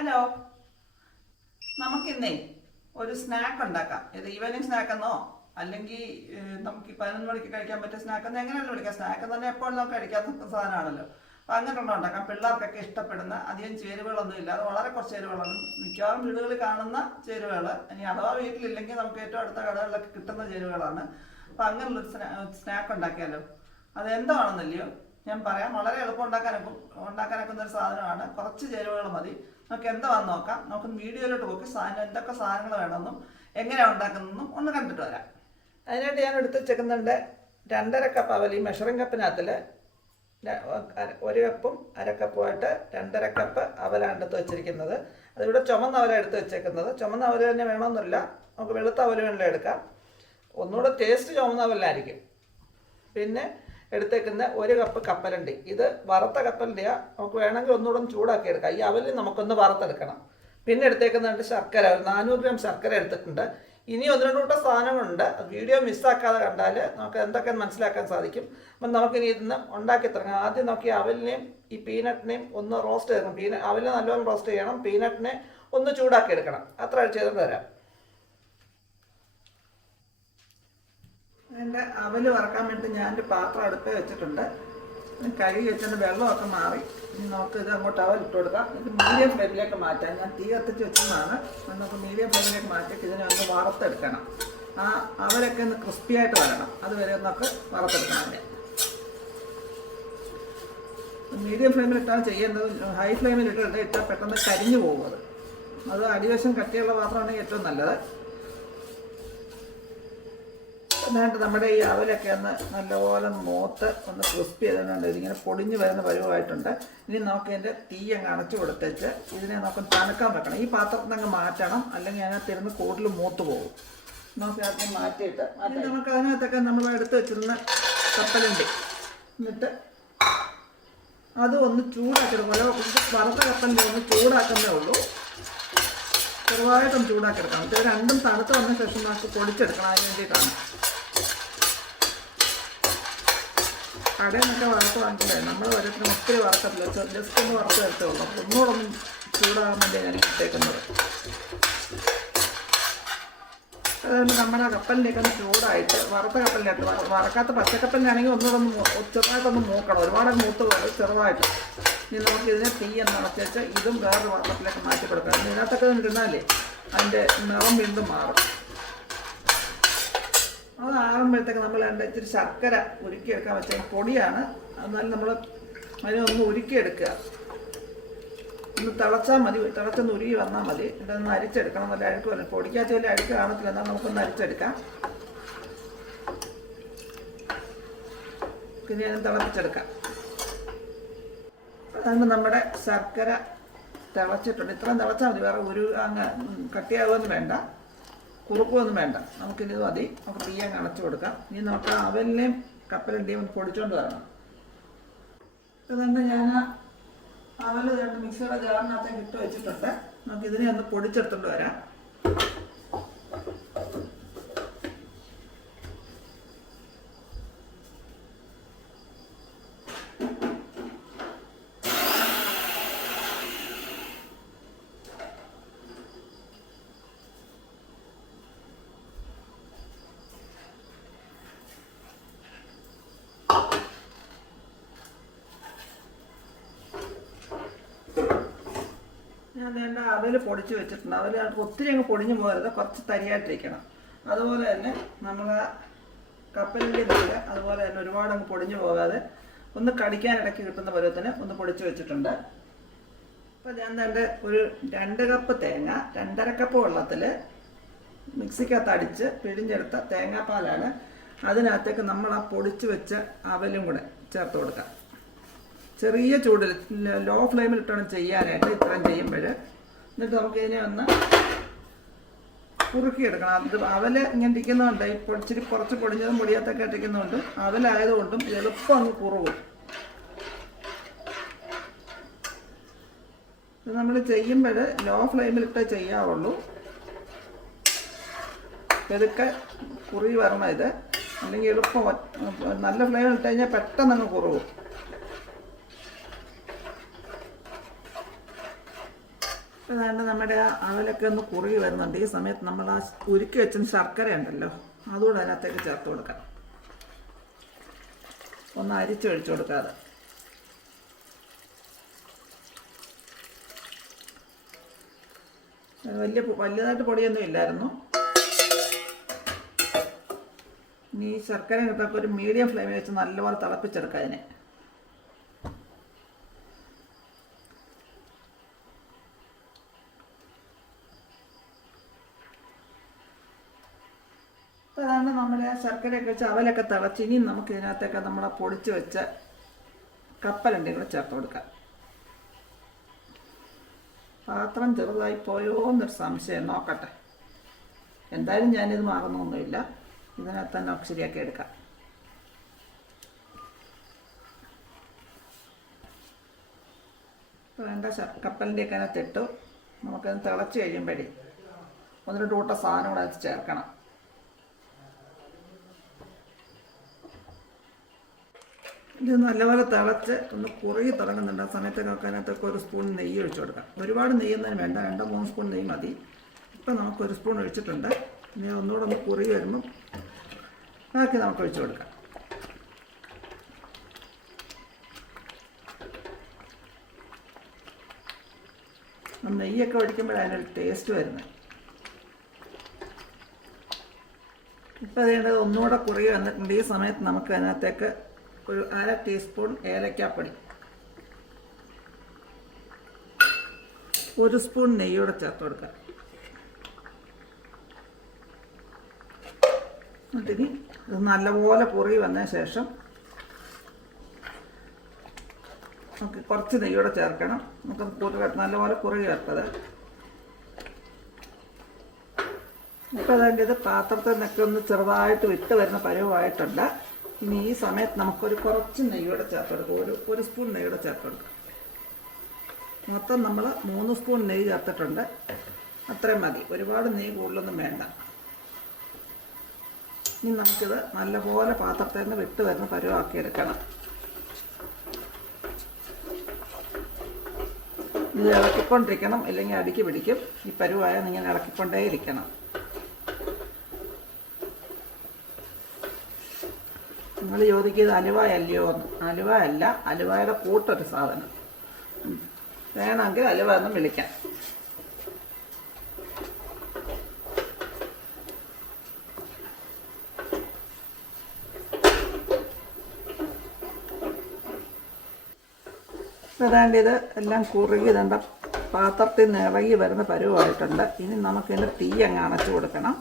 Hello, നമുക്കിന്നേ ഒരു snack ഉണ്ടാക്കാം. ഇത് ഈവനിങ് സ്നാക്കെന്നോ അല്ലെങ്കിൽ നമുക്ക് 11 മണിക്ക് കഴിക്കാൻ പറ്റിയ സ്നാക്കെന്നോ എങ്ങനെയാണെന്ന് വിളിക്കാം. സ്നാക്ക് തന്നെ എപ്പോഴും നമുക്ക് കഴിക്കാത്ത സാധനമാണല്ലോ. അപ്പോൾ അങ്ങനെയുള്ള ഉണ്ടാക്കാം. പിള്ളേർക്കൊക്കെ ഇഷ്ടപ്പെടുന്ന അധികം ചേരുവകളൊന്നും ഇല്ലാതെ വളരെ കുറച്ച് ചേരുവകളാണ്. മിക്കവാറും വീടുകളിൽ കാണുന്ന ചേരുവകൾ. ഇനി അഥവാ വീട്ടിലില്ലെങ്കിൽ നമുക്ക് ഏറ്റവും അടുത്ത കടകളിലൊക്കെ കിട്ടുന്ന ചേരുവകളാണ്. അപ്പോൾ അങ്ങനെയുള്ളൊരു സ്നാക്ക് ഉണ്ടാക്കിയാലോ. അതെന്താണെന്നല്ലയോ ഞാൻ പറയാം. വളരെ എളുപ്പം ഉണ്ടാക്കാനൊക്കുന്ന ഒരു സാധനമാണ്. കുറച്ച് ചേരുവകൾ മതി. നമുക്ക് എന്താണെന്ന് നോക്കാം. നമുക്ക് വീഡിയോയിലോട്ട് നോക്കി എന്തൊക്കെ സാധനങ്ങൾ വേണമെന്നും എങ്ങനെയാണ് ഉണ്ടാക്കുന്നതെന്നും ഒന്ന് കണ്ടിട്ട് വരാം. അതിനായിട്ട് ഞാൻ എടുത്ത് വെച്ചേക്കുന്നുണ്ട് 2.5 കപ്പ് അവൽ. ഈ മെഷറിംഗ് കപ്പിനകത്തിൽ 1 കപ്പും 1/2 കപ്പുമായിട്ട് 2.5 കപ്പ് അവലാണ് എടുത്ത് വെച്ചിരിക്കുന്നത്. അതിവിടെ ചുമന്ന അവല എടുത്ത് വെച്ചേക്കുന്നത്. ചുമന്ന അവല തന്നെ വേണമെന്നില്ല, നമുക്ക് വെളുത്ത അവല വേണമെങ്കിലും എടുക്കാം. ഒന്നുകൂടെ ടേസ്റ്റ് ചുമന്ന അവലായിരിക്കും. പിന്നെ എടുത്തേക്കുന്ന 1 കപ്പ് കപ്പലണ്ടി. ഇത് വറുത്ത കപ്പലണ്ടിയാണ്. നമുക്ക് വേണമെങ്കിൽ ഒന്നുകൂടെ ചൂടാക്കി എടുക്കാം. ഈ അവലിൽ നമുക്കൊന്ന് വറുത്തെടുക്കണം. പിന്നെ എടുത്തേക്കുന്നുണ്ട് ശർക്കര. ഒരു 400 ഗ്രാം ശർക്കര എടുത്തിട്ടുണ്ട്. ഇനി 1-2 കൂട്ടം സാധനങ്ങളുണ്ട്. വീഡിയോ മിസ്സാക്കാതെ കണ്ടാൽ നമുക്ക് എന്തൊക്കെ മനസ്സിലാക്കാൻ സാധിക്കും. അപ്പം നമുക്കിനി ഇന്ന് ഉണ്ടാക്കി തുടങ്ങാം. ആദ്യം നമുക്ക് ഈ അവലിനെയും ഈ പീനട്ടിനെയും ഒന്ന് റോസ്റ്റ് ചെയ്യണം. അവലിനെ നല്ലോണം റോസ്റ്റ് ചെയ്യണം. പീനട്ടിനെ ഒന്ന് ചൂടാക്കി എടുക്കണം. അത്ര ചെയ്തിട്ട് വരാം. എൻ്റെ അവൽ വറക്കാൻ വേണ്ടി ഞാനൊരു പാത്രം അടുപ്പേ വെച്ചിട്ടുണ്ട്. കഴുകി വെച്ചിട്ട് വെള്ളമൊക്കെ മാറി. ഇനി നമുക്ക് ഇത് അങ്ങോട്ട് അവൽ ഇട്ട് കൊടുക്കാം. ഇത് മീഡിയം ഫ്ലെയിമിലേക്ക് മാറ്റാം. ഞാൻ തീ കത്തിച്ച് വെച്ചതാണ്. നമുക്ക് മീഡിയം ഫ്ലെയിമിലേക്ക് മാറ്റിയിട്ട് ഇതിനെ ഒന്ന് വറുത്തെടുക്കണം. ആ അവലൊക്കെ ഒന്ന് ക്രിസ്പിയായിട്ട് വരണം. അതുവരെ നമുക്ക് വറുത്തെടുക്കണം. അതിനെ മീഡിയം ഫ്ലെയിമിലിട്ടാണ് ചെയ്യേണ്ടത്. ഹൈ ഫ്ലെയിമിലിട്ടാൽ പെട്ടെന്ന് കരിഞ്ഞു പോകും. അത് അടിവശം കട്ടിയുള്ള പാത്രമാണെങ്കിൽ ഏറ്റവും നല്ലത്. എന്നിട്ട് നമ്മുടെ ഈ അവലൊക്കെ ഒന്ന് നല്ലപോലെ മൂത്ത് ഒന്ന് ക്രിസ്പി ചെയ്തിട്ടുണ്ട്. ഇതിങ്ങനെ പൊടിഞ്ഞ് വരുന്ന പരുവമായിട്ടുണ്ട്. ഇനി നമുക്ക് ഇതിൻ്റെ തീ അങ്ങ് അടച്ചു കൊടുത്തേച്ച് ഇതിനെ നമുക്ക് തണുക്കാൻ വെക്കണം. ഈ പാത്രത്തിൽ അങ്ങ് മാറ്റണം, അല്ലെങ്കിൽ അതിനകത്തിരുന്ന് കൂടുതൽ മൂത്ത് പോകും. നമുക്ക് അതിനെ മാറ്റിയിട്ട് നമുക്ക് അതിനകത്തൊക്കെ നമ്മൾ എടുത്ത് വെച്ചിരുന്ന കപ്പലുണ്ട്. എന്നിട്ട് അത് ഒന്ന് ചൂടാക്കിയെടുക്കും. വറുത്ത കപ്പലിൻ്റെ ഒന്ന് ചൂടാക്കുന്നേ ഉള്ളൂ. ചെറുതായിട്ടൊന്ന് ചൂടാക്കിയെടുക്കണം. ഇത് രണ്ടും തണുത്ത് വന്ന ശേഷം നമുക്ക് പൊടിച്ചെടുക്കണം. അതിന് വേണ്ടിയിട്ടാണ്. കടയിൽ നിന്നൊക്കെ വറുത്ത് വാങ്ങിച്ചില്ലേ, നമ്മൾ ഓരോരുത്തരും ഒത്തിരി വറുക്കത്തില്ല. ജസ്റ്റ് ഒന്ന് വറുത്ത് എടുത്തേ ഉള്ളൂ. ഒന്നുകൂടെ ഒന്ന് ചൂടാകാൻ വേണ്ടി ഞാൻ ഇട്ടേക്കുന്നത്. അതുകൊണ്ട് നമ്മുടെ കപ്പലിൻ്റെയൊക്കെ ഒന്ന് ചൂടായിട്ട് വറുത്ത കപ്പലിൻ്റെ വറക്കാത്ത പച്ചക്കപ്പലിനാണെങ്കിൽ ഒന്നുകൂടെ ചെറുതായിട്ടൊന്ന് മൂക്കണം. ഒരുപാട് മൂത്ത് പോലെ ചെറുതായിട്ട്. ഇനി നമുക്ക് ഇതിനെ തീയെന്ന് അടച്ചേച്ച് ഇതും വേറൊരു പാത്രത്തിലേക്ക് മാറ്റി കൊടുക്കാം. ഇതിനകത്തൊക്കെ ഇരുന്നാലേ അതിൻ്റെ നിറം വീണ്ടും മാറും. അത് ആറുമ്പോഴത്തേക്ക് നമ്മൾ ഇച്ചിരി ശർക്കര ഉരുക്കിയെടുക്കാൻ വെച്ചാൽ പൊടിയാണ്. എന്നാലും നമ്മൾ അതിനെ ഒന്ന് ഉരുക്കിയെടുക്കുക. ഒന്ന് തിളച്ചാൽ മതി. തിളച്ചൊന്ന് ഉരുകി വന്നാൽ മതി. ഇതൊന്ന് അരിച്ചെടുക്കണം. നല്ല അഴുക്ക് വരും. പൊടിക്കാത്ത വലിയ അഴുക്ക് കാണത്തില്ല. എന്നാൽ നമുക്കൊന്ന് അരിച്ചെടുക്കാം. പിന്നെ അതിന് തിളപ്പിച്ചെടുക്കാം. അതുകൊണ്ട് നമ്മുടെ ശർക്കര തിളച്ചിട്ടുണ്ട്. ഇത്രയും തിളച്ചാൽ മതി. വേറെ അങ്ങ് കട്ടിയാകുമെന്ന് വേണ്ട, കുറുക്കൊന്നും വേണ്ട. നമുക്കിനി ഇത് മതി. നമുക്ക് തീയങ്ങ് അടച്ചു കൊടുക്കാം. ഇനി നമുക്ക് അവലിനെയും കപ്പലണ്ടിയും പൊടിച്ചുകൊണ്ട് വരണം. അതുകൊണ്ട് ഞാൻ അവൽ 2 മിക്സിയുടെ ജാറിനകത്തേക്ക് ഇട്ട് വെച്ചിട്ടുണ്ട്. നമുക്കിതിനെ ഒന്ന് പൊടിച്ചെടുത്തുകൊണ്ട് വരാം. ഞാൻ വേണ്ട അവൽ പൊടിച്ച് വെച്ചിട്ടുണ്ട്. അവൽ ഒത്തിരി അങ്ങ് പൊടിഞ്ഞു പോകരുത്, കുറച്ച് തരിയായിട്ടിരിക്കണം. അതുപോലെ തന്നെ നമ്മൾ കപ്പലിൻ്റെ തീരെ അതുപോലെ തന്നെ ഒരുപാട് അങ്ങ് പൊടിഞ്ഞു പോകാതെ ഒന്ന് കടിക്കാൻ ഇടയ്ക്ക് കിട്ടുന്ന പരുവത്തിന് ഒന്ന് പൊടിച്ച് വെച്ചിട്ടുണ്ട്. അപ്പോൾ ഞാൻ തന്നെ ഒരു 2 കപ്പ് തേങ്ങ 2.5 കപ്പ് വെള്ളത്തിൽ മിക്സിക്കകത്ത് അടിച്ച് പിഴിഞ്ഞെടുത്ത തേങ്ങാപ്പാലാണ്. അതിനകത്തേക്ക് നമ്മൾ ആ പൊടിച്ച് വെച്ച അവലും കൂടെ ചേർത്ത് കൊടുക്കാം. ചെറിയ ചൂടിൽ ലോ ഫ്ലെയിമിലിട്ടാണ് ചെയ്യാനായിട്ട്. ഇത്രയും ചെയ്യുമ്പോൾ എന്നിട്ട് നമുക്കിതിനെ ഒന്ന് കുറുക്കിയെടുക്കണം. അത് അവൽ ഇങ്ങനെ ഇരിക്കുന്നതുകൊണ്ട് ഇച്ചിരി കുറച്ച് പൊടിഞ്ഞതും പൊടിയാത്തൊക്കെ ഇട്ടിരിക്കുന്നതുകൊണ്ട് അവലായതുകൊണ്ടും എളുപ്പം അങ്ങ് കുറുകും. ഇത് നമ്മൾ ചെയ്യുമ്പോൾ ലോ ഫ്ലെയിമിലിട്ടേ ചെയ്യാവുള്ളൂ. ഇതൊക്കെ കുറുകി വരണം. ഇത് അല്ലെങ്കിൽ എളുപ്പം നല്ല ഫ്ലെയിമിലിട്ട് കഴിഞ്ഞാൽ പെട്ടെന്ന് അങ്ങ് കുറുകും. അതാണ്ട് നമ്മുടെ ആ അവലൊക്കെ ഒന്ന് കുറുകി വരുന്നുണ്ട്. ഈ സമയത്ത് നമ്മൾ ആ ഉരുക്കി വെച്ച ശർക്കര ഉണ്ടല്ലോ, അതുകൂടെ അതിനകത്തേക്ക് ചേർത്ത് കൊടുക്കാം. ഒന്ന് അരിച്ചൊഴിച്ചു കൊടുക്കാതെ. വലിയതായിട്ട് പൊടിയൊന്നും ഇല്ലായിരുന്നു. ഇനി ഈ ശർക്കര കിട്ടപ്പോൾ ഒരു മീഡിയം ഫ്ലെയിമിൽ വെച്ച് നല്ലപോലെ തിളപ്പിച്ചെടുക്കാം അതിനെ. അപ്പോൾ അതാണ് നമ്മുടെ ആ ശർക്കരയൊക്കെ വെച്ച് അവലൊക്കെ തിളച്ച്. ഇനി നമുക്ക് ഇതിനകത്തൊക്കെ നമ്മളെ പൊടിച്ച് വെച്ച കപ്പലണ്ടി കൂടെ ചേർത്ത് കൊടുക്കാം. പാത്രം ചെറുതായി പോയോ എന്നൊരു സംശയം, നോക്കട്ടെ. എന്തായാലും ഞാനിത് മാറുന്നൊന്നുമില്ല, ഇതിനകത്ത് തന്നെ ശരിയാക്കി എടുക്കാം. വേണ്ട കപ്പലിൻ്റെയൊക്കെ അതിനകത്തിട്ടു. നമുക്കത് തിളച്ച് കഴിയുമ്പോഴേ 1-2 കൂട്ട സാധനം കൂടെ അത് ചേർക്കണം. ഇത് നല്ലപോലെ തിളച്ച് ഒന്ന് കുറുകി തുടങ്ങുന്നുണ്ട്. ആ സമയത്തൊക്കെ അതിനകത്തൊക്കെ 1 സ്പൂൺ നെയ്യ് ഒഴിച്ചു കൊടുക്കാം. ഒരുപാട് നെയ്യൊന്നും വേണ്ട, 2-3 സ്പൂൺ നെയ്യ് മതി. ഇപ്പം നമുക്ക് 1 സ്പൂൺ ഒഴിച്ചിട്ടുണ്ട്. ഇനി ഒന്നുകൂടെ ഒന്ന് കുറുകി വരുമ്പം ബാക്കി നമുക്ക് ഒഴിച്ചു കൊടുക്കാം. നെയ്യൊക്കെ ഒഴിക്കുമ്പോഴാണ് അതിനൊരു ടേസ്റ്റ് വരുന്നത്. ഇപ്പം അതേണ്ടത് ഒന്നുകൂടെ കുറുകി വന്നിട്ടുണ്ട്. ഈ സമയത്ത് നമുക്ക് അതിനകത്തേക്ക് ഒരു 1/2 ടീസ്പൂൺ ഏലക്കാപ്പൊടി, 1 സ്പൂൺ നെയ്യോടെ ചേർത്ത് കൊടുക്കാം. എന്നിട്ടിനി ഇത് നല്ലപോലെ കുറുകി വന്നതിന് ശേഷം നമുക്ക് കുറച്ച് നെയ്യോടെ ചേർക്കണം. നമുക്ക് നല്ലപോലെ കുറുകി വരട്ടത്. ഇപ്പോൾ അതിൻ്റെ ഇത് പാത്രത്തിൽ നിന്നൊക്കെ ഒന്ന് ചെറുതായിട്ട് വിട്ട് വരുന്ന പരുവമായിട്ടുണ്ട്. ഇനി ഈ സമയത്ത് നമുക്കൊരു കുറച്ച് നെയ്യോടെ ചേർത്ത് കൊടുക്കും. ഒരു സ്പൂൺ നെയ്യോടെ ചേർത്ത് കൊടുക്കാം. മൊത്തം നമ്മൾ 3 സ്പൂൺ നെയ്യ് ചേർത്തിട്ടുണ്ട്. അത്രയും മതി, ഒരുപാട് നെയ്യ് കൂടുതലൊന്നും വേണ്ട. ഇനി നമുക്കിത് നല്ലപോലെ പാത്രത്തിൽ നിന്ന് വിട്ട് വരുന്ന പരുവമാക്കി എടുക്കണം. ഇത് ഇളക്കിക്കൊണ്ടിരിക്കണം, ഇല്ലെങ്കിൽ അടിക്ക് പിടിക്കും. ഈ പരുവായാൽ ഇങ്ങനെ ഇളക്കിക്കൊണ്ടേ ഇരിക്കണം. നിങ്ങൾ ചോദിക്കുന്നത് അലുവ അല്ലയോ എന്ന്. അലുവ അല്ല, അലുവയുടെ കൂട്ടൊരു സാധനം. വേണമെങ്കിൽ അലുവ എന്നും വിളിക്കാം. ഏതാണ്ട് ഇത് എല്ലാം കുറുകി തണ്ട പാത്രത്തിൽ നിന്ന് ഇറങ്ങി വരുന്ന പരുവമായിട്ടുണ്ട്. ഇനി നമുക്കിതിൻ്റെ തീ അങ്ങ് അണച്ചു കൊടുക്കണം.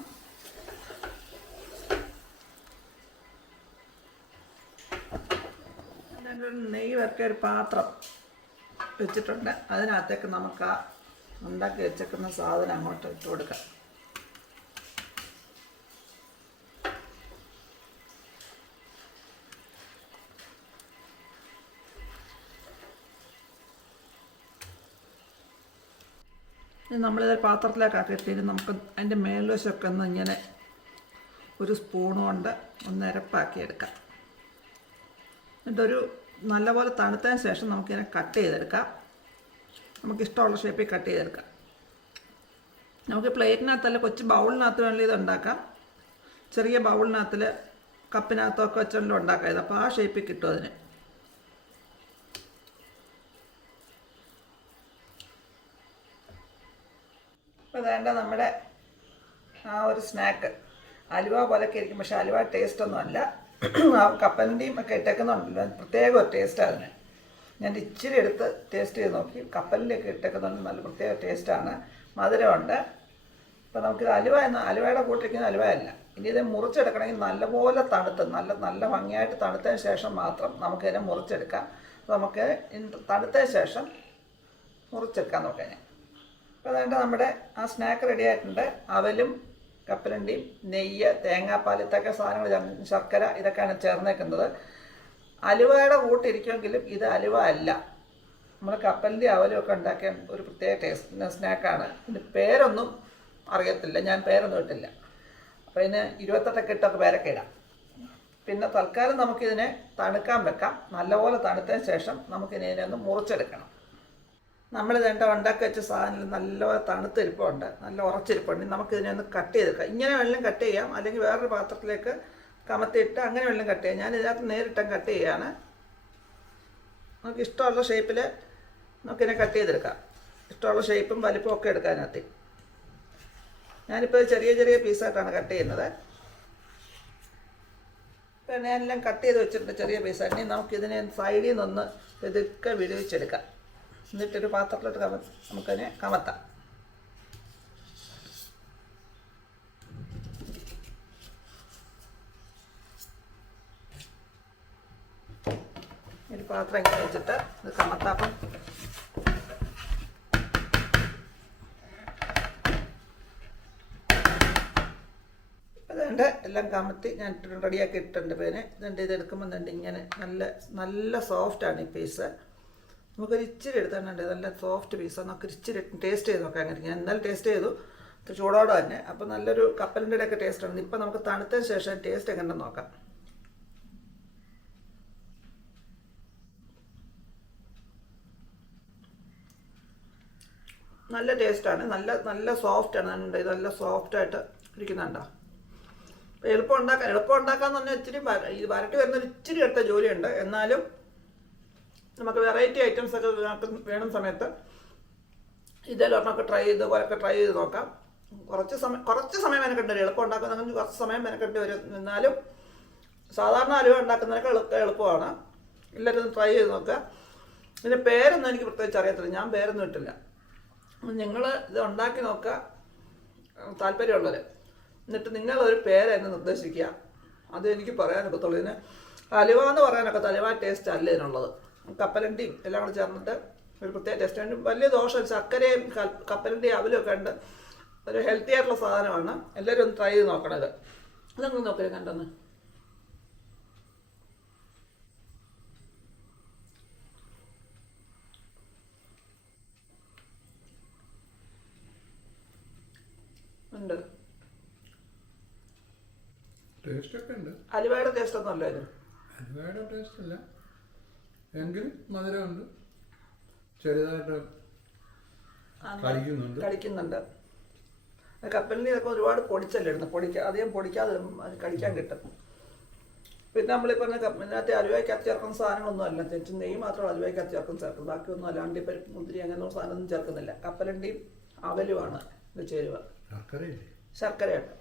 നെയ്യ് വരട്ടിയ ഒരു പാത്രം വെച്ചിട്ടുണ്ട്. അതിനകത്തേക്ക് നമുക്ക് ആ ഉണ്ടാക്കി വെച്ചേക്കുന്ന സാധനം അങ്ങോട്ട് ഇട്ട് കൊടുക്കാം. നമ്മളിത് പാത്രത്തിലേക്കാക്കി ഇട്ടിട്ട് നമുക്ക് അതിൻ്റെ മേൽവശമൊക്കെ ഒന്ന് ഇങ്ങനെ ഒരു സ്പൂൺ കൊണ്ട് ഒന്ന് നിരപ്പാക്കി എടുക്കാം. എന്നിട്ടൊരു നല്ലപോലെ തണുത്തതിന് ശേഷം നമുക്കിതിനെ കട്ട് ചെയ്തെടുക്കാം. നമുക്കിഷ്ടമുള്ള ഷേപ്പിൽ കട്ട് ചെയ്തെടുക്കാം. നമുക്ക് പ്ലേറ്റിനകത്തല്ല, കൊച്ചു ബൗളിനകത്ത് വേണമെങ്കിൽ ഇത് ഉണ്ടാക്കാം. ചെറിയ ബൗളിനകത്തിൽ കപ്പിനകത്തൊക്കെ വെച്ചെല്ലാം ഉണ്ടാക്കാം ഇത്. അപ്പോൾ ആ ഷേപ്പിൽ കിട്ടും അതിന്. അപ്പോൾ വേണ്ട നമ്മുടെ ആ ഒരു സ്നാക്ക് അലുവ പോലൊക്കെ ഇരിക്കും. പക്ഷേ അലുവ ടേസ്റ്റൊന്നും അല്ല. ആ കപ്പലിൻ്റെയും ഒക്കെ ഇട്ടേക്കുന്നുണ്ടല്ലോ, പ്രത്യേക ഒരു ടേസ്റ്റാണ് അതിന്. ഞാൻ ഇച്ചിരി എടുത്ത് ടേസ്റ്റ് ചെയ്ത് നോക്കി. കപ്പലിൻ്റെയൊക്കെ ഇട്ടേക്കുന്നുണ്ട്, നല്ല പ്രത്യേക ടേസ്റ്റാണ്. മധുരമുണ്ട്. അപ്പോൾ നമുക്കിത് അലുവയുടെ കൂട്ടിരിക്കുന്ന അലുവയല്ല. ഇനി ഇത് മുറിച്ചെടുക്കണമെങ്കിൽ നല്ലപോലെ തണുത്ത് നല്ല ഭംഗിയായിട്ട് തണുത്തതിന് ശേഷം മാത്രം നമുക്കിതിനെ മുറിച്ചെടുക്കാം. അപ്പോൾ നമുക്ക് തണുത്തതിന് ശേഷം മുറിച്ചെടുക്കാൻ നോക്കാം. അപ്പോൾ അതുകൊണ്ട് നമ്മുടെ ആ സ്നാക്ക് റെഡി ആയിട്ടുണ്ട്. അവലും കപ്പലണ്ടിയും നെയ്യ്, തേങ്ങാപ്പാൽ, ഇതൊക്കെ സാധനങ്ങൾ, ശർക്കര, ഇതൊക്കെയാണ് ചേർന്നേക്കുന്നത്. അലുവയുടെ കൂട്ടിരിക്കുമെങ്കിലും ഇത് അലുവ അല്ല. നമ്മൾ കപ്പലിൻ്റെ അവലും ഒക്കെ ഉണ്ടാക്കിയ ഒരു പ്രത്യേക ടേസ്റ്റ് സ്നാക്കാണ്. ഇതിൻ്റെ പേരൊന്നും അറിയത്തില്ല, ഞാൻ പേരൊന്നും ഇട്ടില്ല. അപ്പോൾ ഇതിന് 28 ഇട്ടൊക്കെ പേരൊക്കെ ഇടാം. പിന്നെ തൽക്കാലം നമുക്കിതിനെ തണുക്കാൻ വെക്കാം. നല്ലപോലെ തണുത്തതിന് ശേഷം നമുക്കിതിനെ ഒന്ന് മുറിച്ചെടുക്കണം. നമ്മൾ ഇതേണ്ട ഉണ്ടാക്കി വെച്ച സാധനം നല്ല തണുത്തിരിപ്പുണ്ട്, നല്ല ഉറച്ചിരിപ്പുണ്ട്. നമുക്കിതിനെ ഒന്ന് കട്ട് ചെയ്തെടുക്കാം. ഇങ്ങനെ വെള്ളം കട്ട് ചെയ്യാം, അല്ലെങ്കിൽ വേറൊരു പാത്രത്തിലേക്ക് കമത്തിയിട്ട് അങ്ങനെ വെള്ളം കട്ട് ചെയ്യാം. ഞാൻ ഇതിനകത്ത് നേരിട്ടും കട്ട് ചെയ്യാണ്. നമുക്ക് ഇഷ്ടമുള്ള ഷേപ്പിൽ നമുക്കിതിനെ കട്ട് ചെയ്തെടുക്കാം. ഇഷ്ടമുള്ള ഷേപ്പും വലിപ്പവും ഒക്കെ എടുക്കാനകത്ത്. ഞാനിപ്പോൾ ചെറിയ ചെറിയ പീസായിട്ടാണ് കട്ട് ചെയ്യുന്നത്. ഇപ്പം ഞാനെല്ലാം കട്ട് ചെയ്ത് വെച്ചിട്ടുണ്ട് ചെറിയ പീസായിട്ട്. ഇനി നമുക്കിതിനെ സൈഡിൽ നിന്നൊന്ന് ഇതൊക്കെ വിടുവിച്ചെടുക്കാം. എന്നിട്ടൊരു പാത്രത്തിലോട്ട് നമുക്കതിനെ കമത്താം. ഒരു പാത്രം ഇങ്ങനെ വെച്ചിട്ട് ഇത് കമത്താപ്പം. അതുകൊണ്ട് എല്ലാം കമത്തി ഞാൻ റെഡിയാക്കി ഇട്ടിട്ടുണ്ട്. പിന്നെ ഇതുണ്ട്, ഇതെടുക്കുമ്പോൾ തന്നെ ഇങ്ങനെ നല്ല നല്ല സോഫ്റ്റാണ് ഈ പീസ്. നമുക്കൊരു ഇച്ചിരി എടുത്താണ്ട് നല്ല സോഫ്റ്റ് പീസാണ്. നമുക്ക് ഇച്ചിരി ടേസ്റ്റ് ചെയ്ത് നോക്കാം. അങ്ങനെ ഞാൻ എന്നാലും ടേസ്റ്റ് ചെയ്തു ചൂടോടെ തന്നെ. അപ്പോൾ നല്ലൊരു കപ്പലിൻ്റെ ഒക്കെ ടേസ്റ്റ് ആണ്. ഇപ്പം നമുക്ക് തണുത്തതിന് ശേഷം ടേസ്റ്റ് എങ്ങനെയെന്ന് നോക്കാം. നല്ല ടേസ്റ്റാണ്, നല്ല നല്ല സോഫ്റ്റാണ്. ഇത് നല്ല സോഫ്റ്റായിട്ട് ഇരിക്കുന്നുണ്ടോ. അപ്പോൾ എളുപ്പം ഉണ്ടാക്കാന്ന് പറഞ്ഞാൽ ഇച്ചിരി ഈ വരട്ടി വരുന്നൊരു ഇച്ചിരി എടുത്ത ജോലിയുണ്ട്. എന്നാലും നമുക്ക് വെറൈറ്റി ഐറ്റംസ് ഒക്കെ വേണം സമയത്ത് ഇതെല്ലാം നമുക്ക് ഇതുപോലൊക്കെ ട്രൈ ചെയ്ത് നോക്കാം. കുറച്ച് സമയം മെനക്കെട്ട് വരും. എളുപ്പം ഉണ്ടാക്കുന്നതെങ്കിൽ കുറച്ച് സമയം മെനക്കെട്ട് വരും. എന്നാലും സാധാരണ അലുവ ഉണ്ടാക്കുന്നതിനൊക്കെ എളുപ്പമാണ്. എല്ലാവരും ട്രൈ ചെയ്ത് നോക്കുക. ഇതിൻ്റെ പേരൊന്നും എനിക്ക് പ്രത്യേകിച്ച് അറിയത്തില്ല, ഞാൻ പേരൊന്നും ഇട്ടില്ല. നിങ്ങൾ ഇത് ഉണ്ടാക്കി നോക്കുക താല്പര്യമുള്ളവർ. എന്നിട്ട് നിങ്ങളൊരു പേരെന്ന് നിർദ്ദേശിക്കുക. അത് എനിക്ക് പറയാനൊക്കത്തുള്ളൂ. ഇതിന് അലുവ എന്ന് പറയാനൊക്കെ അലുവ ടേസ്റ്റ് അല്ല ഇതിനുള്ളത്. കപ്പലണ്ടിയും എല്ലാം കൂടെ ചേർന്നിട്ട് ഒരു പ്രത്യേക ടേസ്റ്റ്. അതിന് വലിയ ദോഷം ചക്കരയും കപ്പലണ്ടിയും അവലും ഒക്കെ ഉണ്ട്. ഒരു ഹെൽത്തി ആയിട്ടുള്ള സാധനമാണ്. എല്ലാവരും ഒന്ന് ട്രൈ ചെയ്ത് നോക്കണത്. അതൊന്നും നോക്കരുത് കണ്ടൊന്ന്. ഉണ്ട്, ടേസ്റ്റൊക്കെ ഉണ്ട്. അലുവയുടെ ടേസ്റ്റ് ഒന്നും അല്ല ഇത്. അലുവയുടെ ടേസ്റ്റ് അല്ല, എങ്കിലും മധുരമുണ്ട്, ചെറുതായിട്ട് കടിക്കുന്നുണ്ട്. കപ്പലിൻ്റെ ഇതൊക്കെ ഒരുപാട് പൊടിച്ചല്ലേ ഇടുന്നത്. അധികം പൊടിക്കാതെ അത് കടിക്കാൻ കിട്ടും. പിന്നെ നമ്മളിപ്പോൾ ഇതിനകത്ത് അലുവയ്ക്കകത്ത് ചേർക്കുന്ന സാധനങ്ങളൊന്നും അല്ല. നെയ്യ് മാത്രമാണ് അലുവയ്ക്കകത്ത് ചേർക്കുന്നത്. ബാക്കിയൊന്നും അല്ല. അണ്ടിപ്പരിപ്പ്, മുന്തിരി അങ്ങനെയുള്ള സാധനമൊന്നും ചേർക്കുന്നില്ല. കപ്പലണ്ടിയും അവലുമാണ് ഇത് ചേരുവ. ശർക്കരയാണ്.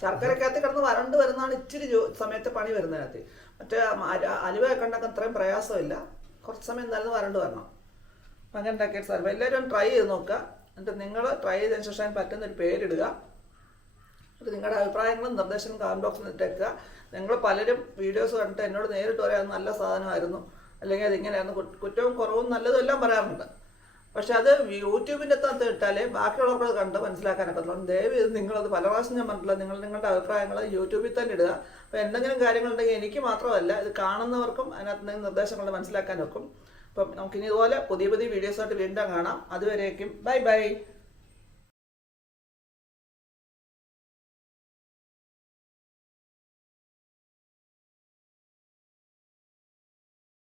ശർക്കരക്കകത്ത് കിടന്ന് വരണ്ട് വരുന്നതാണ് ഇച്ചിരി സമയത്ത് പണി വരുന്നതിനകത്ത്. മറ്റേ അലുവയൊക്കെ ഉണ്ടാക്കാൻ അത്രയും പ്രയാസമില്ല. കുറച്ച് സമയം എന്തായാലും വരണ്ട് വരണം. അപ്പം അങ്ങനെ ഉണ്ടാക്കിയിട്ട് സാധനം എല്ലാവരും ട്രൈ ചെയ്ത് നോക്കുക. എന്നിട്ട് നിങ്ങൾ ട്രൈ ചെയ്തതിന് ശേഷം പറ്റുന്നൊരു പേരിടുക. എന്നിട്ട് നിങ്ങളുടെ അഭിപ്രായങ്ങളും നിർദ്ദേശങ്ങളും കമൻറ്റ് ബോക്സിൽ ഇട്ടേക്കുക. നിങ്ങൾ പലരും വീഡിയോസ് കണ്ടിട്ട് എന്നോട് നേരിട്ട് പറയാൻ നല്ല സാധനമായിരുന്നു, അല്ലെങ്കിൽ അതിങ്ങനെയായിരുന്നു, കുറ്റവും കുറവും നല്ലതും എല്ലാം പറയാറുണ്ട്. പക്ഷെ അത് യൂട്യൂബിൻ്റെ അകത്ത് ഇട്ടാലേ ബാക്കിയുള്ളവർക്ക് കണ്ട് മനസ്സിലാക്കാനൊക്കെ ഉള്ളൂ. ദയവ് ഇത് നിങ്ങളത് പല പ്രാവശ്യം ഞാൻ പറഞ്ഞില്ല, നിങ്ങളുടെ അഭിപ്രായങ്ങൾ യൂട്യൂബിൽ തന്നെ ഇടുക. അപ്പോൾ എന്തെങ്കിലും കാര്യങ്ങളുണ്ടെങ്കിൽ എനിക്ക് മാത്രമല്ല, ഇത് കാണുന്നവർക്കും അതിനകത്ത് എന്തെങ്കിലും നിർദ്ദേശങ്ങൾ മനസ്സിലാക്കാൻ വെക്കും. അപ്പം നമുക്കിനി ഇതുപോലെ പുതിയ പുതിയ വീഡിയോസായിട്ട് വീണ്ടും കാണാം. അതുവരേക്കും ബൈ ബൈ.